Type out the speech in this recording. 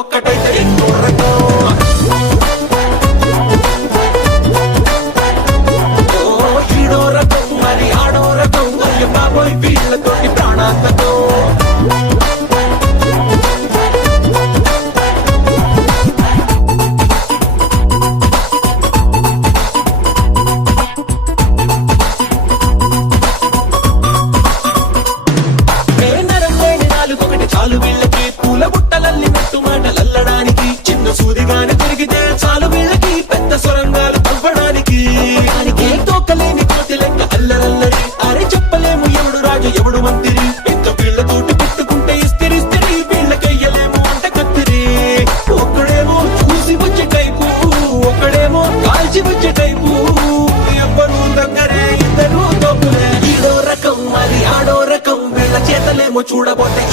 ఒక్కటైతే ఎన్నో రకం. ఈడో రకం మరి ఆడో రకం, అయ్య బాబోయ్ వీళ్ళతోటి ప్రాణాంతకం. చాలు వీళ్ళకి పూల బుట్టలల్లినట్టు మాటలల్లడానికి, చిన్న సూదిగానే తిరిగితే చాలు వీళ్ళకి పెద్ద సొరంగాలు తవ్వడానికి. దానికి తోకలేని కోతి లెక్క అల్లరల్లరి, అరే చెప్పలేము ఎవడు రాజు ఎవడు మంత్రి. ఇంకా వీళ్ళతోటి పెట్టుకుంటే ఇస్తిరిస్తిరి, వీళ్ళకెయ్యలేము అంటే కత్తిరి. ఒక్కడేమో చూసి వచ్చే టైపు, ఒక్కడేమో కాల్చి వచ్చే టైపు, ఎవ్వరు దగ్గరే ఇద్దరు తోపులే. ఈడో రకం మరి ఆడో రకం, వీళ్ళ చేతలేమో చూడబోతే